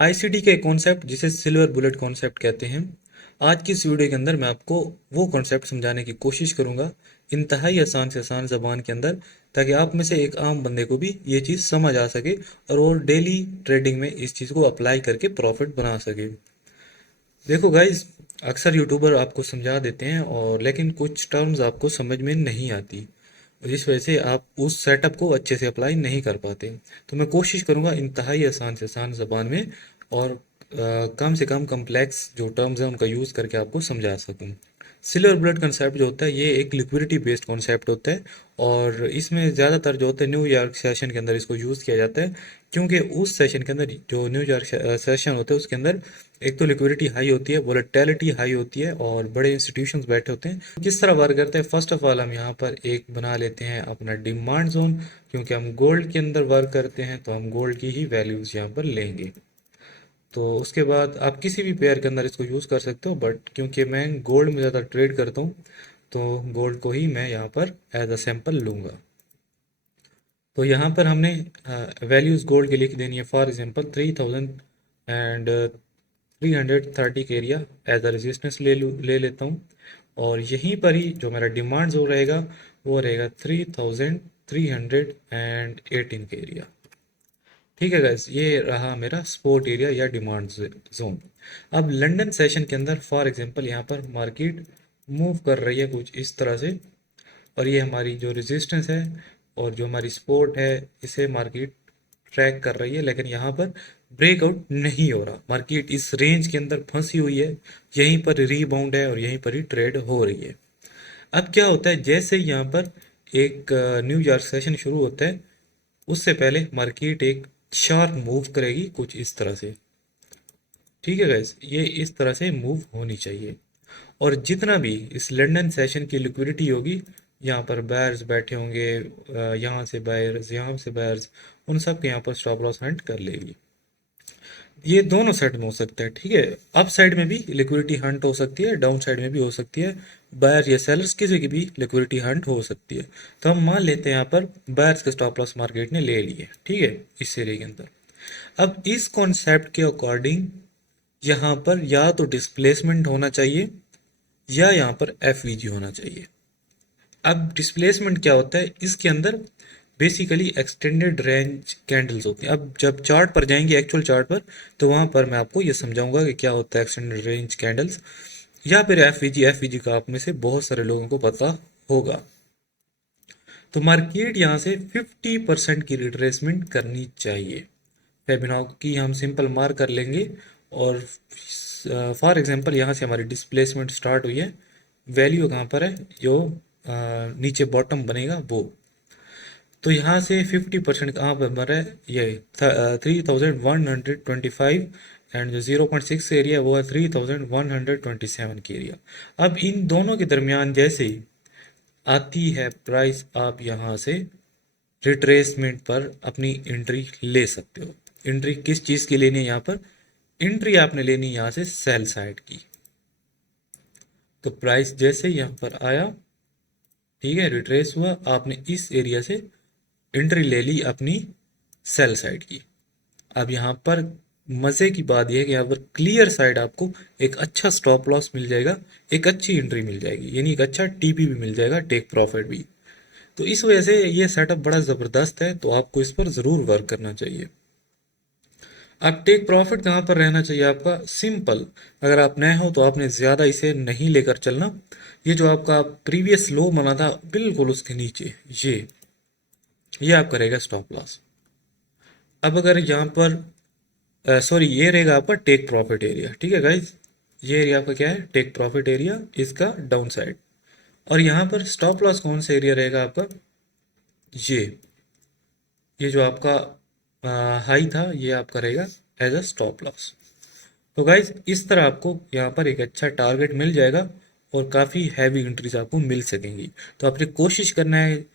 ICT के concept जिसे silver bullet concept कहते हैं। आज की इस वीडियो के अंदर मैं आपको वो कॉन्सेप्ट समझाने की कोशिश करूंगा इंतहाई आसान से आसान जबान के अंदर, ताकि आप में से एक आम बंदे को भी ये चीज़ समझ आ सके और वो डेली ट्रेडिंग में इस चीज़ को अप्लाई करके प्रॉफिट बना सके। देखो गाइस, अक्सर यूट्यूबर आपको समझा देते हैं और लेकिन कुछ टर्म्स आपको समझ में नहीं आती, जिस वजह से आप उस सेटअप को अच्छे से अप्लाई नहीं कर पाते। तो मैं कोशिश करूंगा इंतहाई आसान से आसान ज़बान में और कम से कम कम्प्लेक्स जो टर्म्स हैं उनका यूज़ करके आपको समझा सकूं। सिल्वर बुलेट कंसेप्ट जो होता है ये एक लिक्विडिटी बेस्ड कॉन्सेप्ट होता है और इसमें ज़्यादातर जो होता है न्यूयॉर्क सेशन के अंदर इसको यूज़ किया जाता है, क्योंकि उस सेशन के अंदर जो न्यूयॉर्क सेशन होता है उसके अंदर एक तो लिक्विडिटी हाई होती है, वोलेटिलिटी हाई होती है और बड़े इंस्टीट्यूशंस बैठे होते हैं। किस तरह वर्क करता है, फर्स्ट ऑफ ऑल हम यहाँ पर एक बना लेते हैं अपना डिमांड जोन, क्योंकि हम गोल्ड के अंदर वर्क करते हैं तो हम गोल्ड की ही वैल्यूज़ यहाँ पर लेंगे। तो उसके बाद आप किसी भी पेयर के अंदर इसको यूज़ कर सकते हो, बट क्योंकि मैं गोल्ड में ज़्यादा ट्रेड करता हूँ तो गोल्ड को ही मैं यहाँ पर एज अ सैम्पल लूँगा। तो यहाँ पर हमने वैल्यूज़ गोल्ड के लिख देनी है। फॉर एग्जांपल 3000 एंड 330 के एरिया एज अ रेजिस्टेंस ले लेता हूँ, और यहीं पर ही जो मेरा डिमांड जो रहेगा वो रहेगा 3318 के एरिया। ठीक है गाइस, ये रहा मेरा सपोर्ट एरिया या डिमांड जोन। अब लंदन सेशन के अंदर फॉर एग्जांपल यहाँ पर मार्केट मूव कर रही है कुछ इस तरह से, और ये हमारी जो रेजिस्टेंस है और जो हमारी सपोर्ट है इसे मार्केट ट्रैक कर रही है, लेकिन यहाँ पर ब्रेकआउट नहीं हो रहा। मार्केट इस रेंज के अंदर फंसी हुई है, यहीं पर रीबाउंड है और यहीं पर ही ट्रेड हो रही है। अब क्या होता है, जैसे ही यहाँ पर एक न्यूयॉर्क सेशन शुरू होता है उससे पहले मार्केट एक शार्प मूव करेगी कुछ इस तरह से। ठीक है गाइस, ये इस तरह से मूव होनी चाहिए। और जितना भी इस लंदन सेशन की लिक्विडिटी होगी, यहाँ पर बायर्स बैठे होंगे, यहाँ से बायर्स यहाँ से बायर्स, उन सब के यहाँ पर स्टॉप लॉस हंट कर लेगी। ये दोनों साइड में हो सकता है। ठीक है, अप साइड में भी लिक्विडिटी हंट हो सकती है, डाउन साइड में भी हो सकती है। बायर या सेलर्स किसी की भी लिक्विडिटी हंट हो सकती है। तो हम मान लेते हैं यहाँ पर बायर्स के स्टॉप लॉस मार्केट ने ले लिए, ठीक है, इस एरिया के अंदर। अब इस कॉन्सेप्ट के अकॉर्डिंग यहाँ पर या तो डिस्प्लेसमेंट होना चाहिए या यहाँ पर एफवीजी होना चाहिए। अब डिस्प्लेसमेंट क्या होता है, इसके अंदर बेसिकली एक्सटेंडेड रेंज कैंडल्स होती हैं। अब जब चार्ट पर जाएंगे, एक्चुअल चार्ट पर, तो वहां पर मैं आपको ये समझाऊंगा कि क्या होता है एक्सटेंडेड रेंज कैंडल्स या फिर एफवीजी। एफवीजी का आप में से बहुत सारे लोगों को पता होगा। तो मार्केट यहाँ से 50% की रिट्रेसमेंट करनी चाहिए। फेबिनॉकी हम सिंपल मार्क कर लेंगे और फॉर एग्जांपल यहाँ से हमारी डिस्प्लेसमेंट स्टार्ट हुई है। वैल्यू कहाँ पर है, जो नीचे बॉटम बनेगा वो। तो यहाँ से 50% कहाँ पर बन रहा है, ये 3125, एंड जो 0.6 एरिया वो है 3127 की एरिया। अब इन दोनों के दरमियान जैसे ही आती है प्राइस, आप यहाँ से रिट्रेसमेंट पर अपनी एंट्री ले सकते हो। एंट्री किस चीज़ की लेनी है, यहाँ पर एंट्री आपने लेनी है यहाँ से सेल साइड की। तो प्राइस जैसे यहाँ पर आया, ठीक है, रिट्रेस हुआ, आपने इस एरिया से एंट्री ले ली अपनी सेल साइड की। अब यहाँ पर मज़े की बात यह है कि यहाँ पर क्लियर साइड आपको एक अच्छा स्टॉप लॉस मिल जाएगा, एक अच्छी एंट्री मिल जाएगी, यानी एक अच्छा टीपी भी मिल जाएगा, टेक प्रॉफिट भी। तो इस वजह से ये सेटअप बड़ा ज़बरदस्त है, तो आपको इस पर ज़रूर वर्क करना चाहिए। अब टेक प्रॉफिट कहाँ पर रहना चाहिए आपका, सिंपल। अगर आप नए हो तो आपने ज़्यादा इसे नहीं लेकर चलना। ये जो आपका प्रीवियस लो बना था बिल्कुल उसके नीचे, ये आपका रहेगा स्टॉप लॉस। अब अगर यहाँ पर सॉरी, ये रहेगा आपका टेक प्रॉफिट एरिया। ठीक है गाइज, ये एरिया आपका क्या है, टेक प्रॉफिट एरिया, इसका डाउन साइड। और यहाँ पर स्टॉप लॉस कौन सा एरिया रहेगा आपका, ये जो आपका हाई था, ये आपका रहेगा एज अ स्टॉप लॉस। तो गाइज इस तरह आपको यहाँ पर एक अच्छा टारगेट मिल जाएगा और काफ़ी हैवी एंट्रीज आपको मिल सकेंगी। तो आपने कोशिश करना है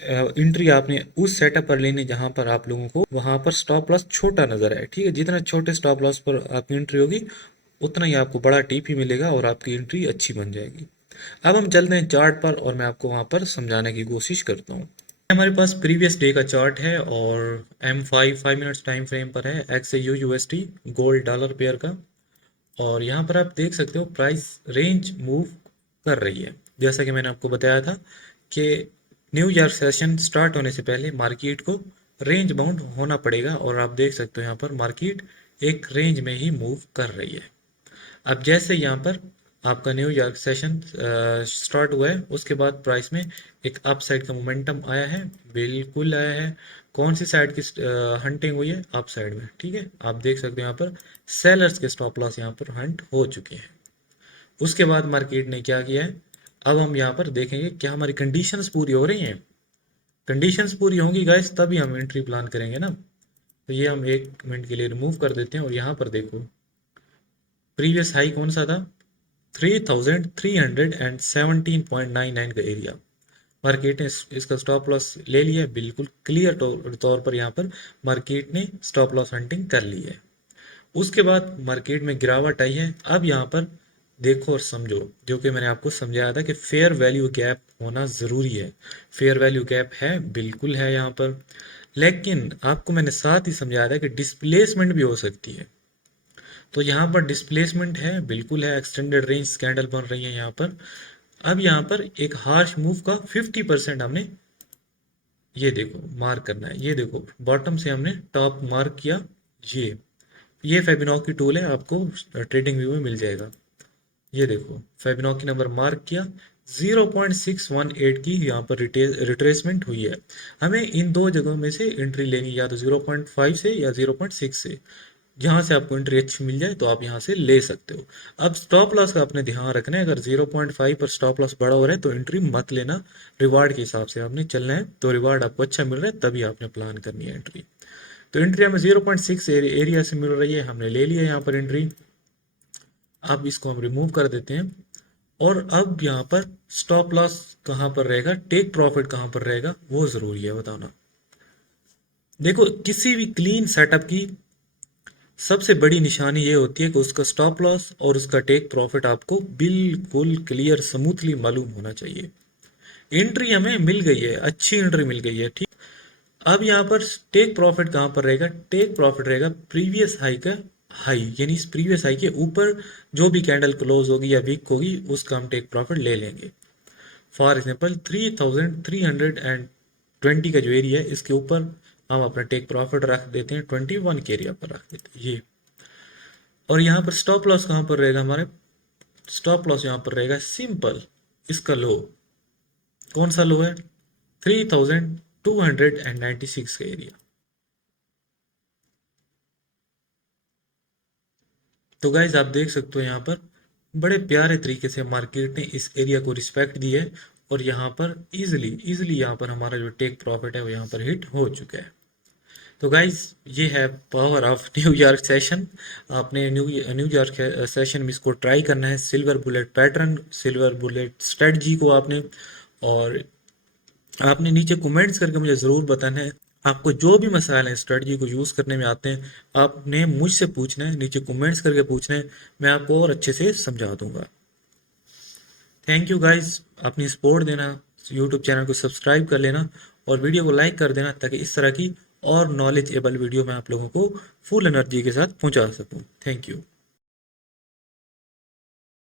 एंट्री आपने उस सेटअप पर लेनी जहां पर आप लोगों को वहां पर स्टॉप लॉस छोटा नजर आए। ठीक है, जितना छोटे स्टॉप लॉस पर आपकी एंट्री होगी उतना ही आपको बड़ा टीपी मिलेगा और आपकी एंट्री अच्छी बन जाएगी। अब हम चलते हैं चार्ट पर और मैं आपको वहां पर समझाने की कोशिश करता हूँ। हमारे पास प्रीवियस डे का चार्ट है और M5 मिनट्स टाइम फ्रेम पर है XAU USD gold dollar pair का। और यहाँ पर आप देख सकते हो प्राइस रेंज मूव कर रही है। जैसा कि मैंने आपको बताया था कि न्यू ईयर सेशन स्टार्ट होने से पहले मार्केट को रेंज बाउंड होना पड़ेगा, और आप देख सकते हो यहाँ पर मार्केट एक रेंज में ही मूव कर रही है। अब जैसे यहाँ पर आपका न्यू ईयर सेशन स्टार्ट हुआ है, उसके बाद प्राइस में एक अप साइड का मोमेंटम आया है, बिल्कुल आया है। कौन सी साइड की हंटिंग हुई है? अप साइड में। ठीक है, आप देख सकते हो यहाँ पर सेलर्स के स्टॉप लॉस यहाँ पर हंट हो चुके हैं। उसके बाद मार्केट ने क्या किया है, अब हम यहाँ पर देखेंगे क्या हमारी कंडीशंस पूरी हो रही हैं। कंडीशंस पूरी होंगी गाइस तभी हम एंट्री प्लान करेंगे ना। तो ये हम 1 मिनट के लिए रिमूव कर देते हैं और यहाँ पर देखो प्रीवियस हाई कौन सा था, 3317.99 का एरिया। मार्केट ने इसका स्टॉप लॉस ले लिया है, बिल्कुल क्लियर तौर पर यहाँ पर मार्केट ने स्टॉप लॉस हंटिंग कर ली है। उसके बाद मार्केट में गिरावट आई है। अब यहाँ पर देखो और समझो, जो कि मैंने आपको समझाया था कि फेयर वैल्यू गैप होना ज़रूरी है। फेयर वैल्यू गैप है, बिल्कुल है यहाँ पर, लेकिन आपको मैंने साथ ही समझाया था कि डिस्प्लेसमेंट भी हो सकती है। तो यहाँ पर डिस्प्लेसमेंट है, बिल्कुल है, एक्सटेंडेड रेंज कैंडल बन रही है यहाँ पर। अब यहाँ पर एक हार्श मूव का 50% हमने, ये देखो मार्क करना है, ये देखो बॉटम से हमने टॉप मार्क किया। ये फेबिनोकी टूल है, आपको ट्रेडिंग व्यू में मिल जाएगा। ये देखो फेबिनोकी नंबर मार्क किया, 0.618 की यहाँ पर रिट्रेसमेंट हुई है। हमें इन दो जगहों में से एंट्री लेनी, या तो 0.5 से या 0.6 से। जहाँ से आपको एंट्री अच्छी मिल जाए तो आप यहाँ से ले सकते हो। अब स्टॉप लॉस का आपने ध्यान रखना है, अगर 0.5 पर स्टॉप लॉस बड़ा हो रहा है तो एंट्री मत लेना। रिवार्ड के हिसाब से आपने चलना है, तो रिवार्ड आपको अच्छा मिल रहा है तभी आपने प्लान करनी है एंट्री। तो एंट्री हमें 0.6 एरिया से मिल रही है, हमने ले लिया यहाँ पर एंट्री। अब इसको हम रिमूव कर देते हैं। और अब यहाँ पर स्टॉप लॉस कहाँ पर रहेगा, टेक प्रॉफिट कहाँ पर रहेगा, वो जरूरी है बताना। देखो किसी भी क्लीन सेटअप की सबसे बड़ी निशानी ये होती है कि उसका स्टॉप लॉस और उसका टेक प्रॉफिट आपको बिल्कुल क्लियर स्मूथली मालूम होना चाहिए। एंट्री हमें मिल गई है, अच्छी एंट्री मिल गई है, ठीक। अब यहाँ पर टेक प्रॉफिट कहाँ पर रहेगा, टेक प्रॉफिट रहेगा प्रीवियस हाई का हाई, यानी इस प्रीवियस हाई के ऊपर जो भी कैंडल क्लोज होगी या वीक होगी उसका हम टेक प्रॉफिट ले लेंगे। फॉर एग्जाम्पल 3320 का जो एरिया है इसके ऊपर हम अपना टेक प्रॉफिट रख देते हैं, 21 के एरिया पर रख देते हैं ये। और यहाँ पर स्टॉप लॉस कहाँ पर रहेगा, हमारे स्टॉप लॉस यहाँ पर रहेगा सिंपल, इसका लो। कौन सा लो है, 3296 का एरिया। तो गाइज आप देख सकते हो यहाँ पर बड़े प्यारे तरीके से मार्केट ने इस एरिया को रिस्पेक्ट दी है, और यहाँ पर इजिली इजिली यहाँ पर हमारा जो टेक प्रॉफिट है वो यहाँ पर हिट हो चुका है। तो गाइज ये है power of new York session. आपने न्यू यॉर्क सेशन में इसको ट्राई करना है, silver bullet pattern, silver bullet strategy को आपने। और आपने नीचे कमेंट्स करके मुझे ज़रूर बताना है आपको जो भी मसाइल हैं स्ट्रेटजी को यूज़ करने में आते हैं, आपने मुझसे पूछना है, नीचे कमेंट्स करके पूछना है, मैं आपको और अच्छे से समझा दूंगा। थैंक यू गाइस, अपनी सपोर्ट देना, यूट्यूब चैनल को सब्सक्राइब कर लेना और वीडियो को लाइक कर देना, ताकि इस तरह की और नॉलेजेबल वीडियो मैं आप लोगों को फुल एनर्जी के साथ पहुंचा सकूं। Thank you.